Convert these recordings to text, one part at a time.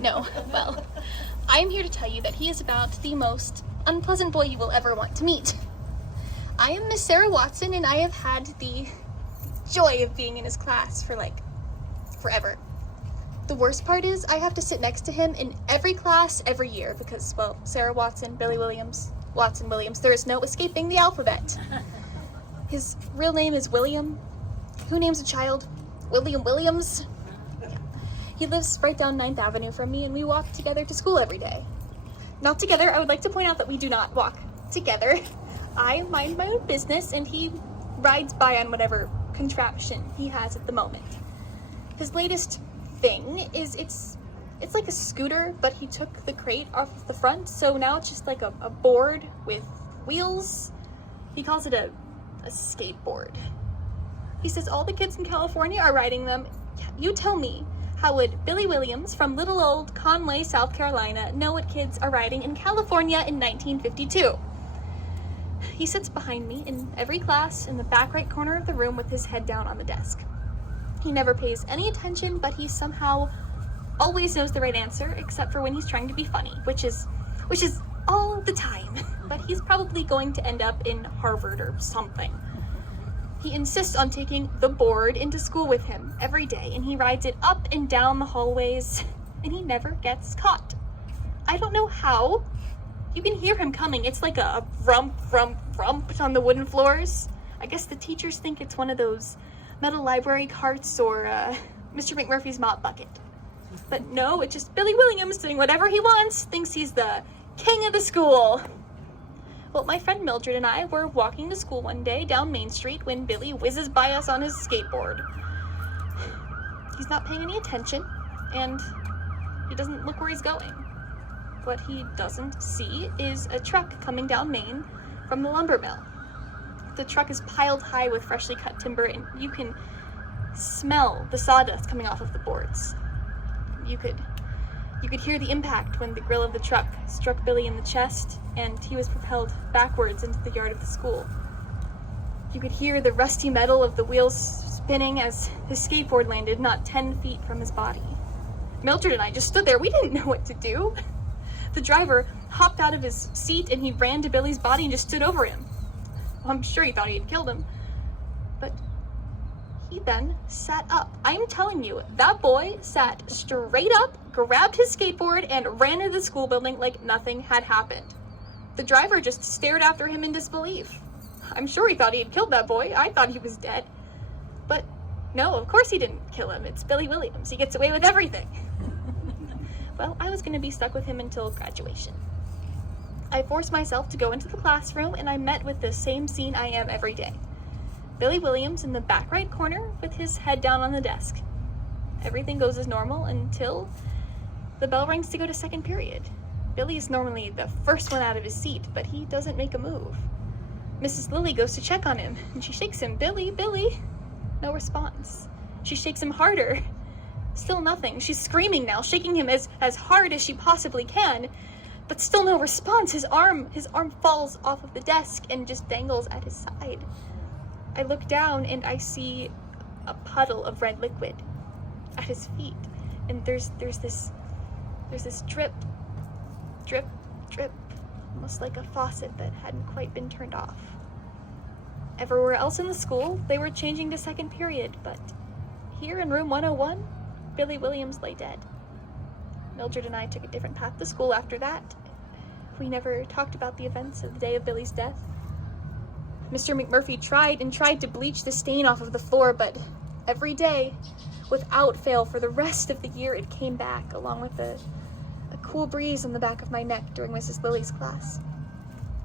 No, well, I am here to tell you that he is about the most unpleasant boy you will ever want to meet. I am Miss Sarah Watson, and I have had the joy of being in his class for like forever. The worst part is I have to sit next to him in every class every year because, well, Sarah Watson, Billy Williams, Watson Williams, there is no escaping the alphabet. His real name is William. Who names a child William Williams? He lives right down 9th Avenue from me, and we walk together to school every day. Not together, I would like to point out that we do not walk together. I mind my own business, and he rides by on whatever contraption he has at the moment. His latest thing is it's like a scooter, but he took the crate off of the front, so now it's just like a board with wheels. He calls it a skateboard. He says all the kids in California are riding them. You tell me, how would Billy Williams from little old Conway, South Carolina, know what kids are riding in California in 1952? He sits behind me in every class in the back right corner of the room with his head down on the desk. He never pays any attention, but he somehow always knows the right answer, except for when he's trying to be funny, which is all the time. But he's probably going to end up in Harvard or something. He insists on taking the board into school with him every day, and he rides it up and down the hallways, and he never gets caught. I don't know how. You can hear him coming. It's like a rump, rump, rump on the wooden floors. I guess the teachers think it's one of those metal library carts or Mr. McMurphy's mop bucket. But no, it's just Billy Williams doing whatever he wants, thinks he's the king of the school. Well, my friend Mildred and I were walking to school one day down Main Street when Billy whizzes by us on his skateboard. He's not paying any attention, and he doesn't look where he's going. What he doesn't see is a truck coming down Main from the lumber mill. The truck is piled high with freshly cut timber, and you can smell the sawdust coming off of the boards. You could hear the impact when the grill of the truck struck Billy in the chest, and he was propelled backwards into the yard of the school. You could hear the rusty metal of the wheels spinning as his skateboard landed not 10 feet from his body. Mildred and I just stood there. We didn't know what to do. The driver hopped out of his seat, and he ran to Billy's body and just stood over him. I'm sure he thought he had killed him, but he then sat up. I'm telling you, that boy sat straight up, grabbed his skateboard, and ran into the school building like nothing had happened. The driver just stared after him in disbelief. I'm sure he thought he had killed that boy. I thought he was dead. But no, of course he didn't kill him. It's Billy Williams. He gets away with everything. Well, I was going to be stuck with him until graduation. I forced myself to go into the classroom, and I met with the same scene I am every day. Billy Williams in the back right corner with his head down on the desk. Everything goes as normal until the bell rings to go to second period. Billy is normally the first one out of his seat, but he doesn't make a move. Mrs. Lilly goes to check on him, and she shakes him. Billy, Billy. No response. She shakes him harder. Still nothing. She's screaming now, shaking him as hard as she possibly can, but still no response. His arm falls off of the desk and just dangles at his side. I look down and I see a puddle of red liquid at his feet, and there's this drip, drip, drip, almost like a faucet that hadn't quite been turned off. Everywhere else in the school, they were changing to second period, but here in room 101, Billy Williams lay dead. Mildred and I took a different path to school after that. We never talked about the events of the day of Billy's death. Mr. McMurphy tried to bleach the stain off of the floor, but every day, without fail, for the rest of the year, it came back, along with a cool breeze on the back of my neck during Mrs. Lilly's class.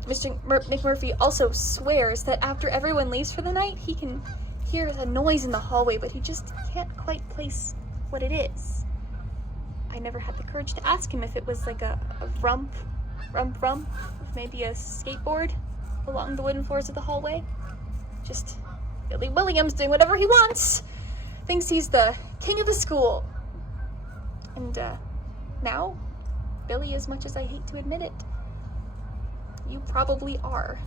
Mr. McMurphy also swears that after everyone leaves for the night, he can hear a noise in the hallway, but he just can't quite place what it is. I never had the courage to ask him if it was like a rump, maybe a skateboard along the wooden floors of the hallway. Just Billy Williams doing whatever he wants. Thinks he's the king of the school. And now, Billy, as much as I hate to admit it, you probably are.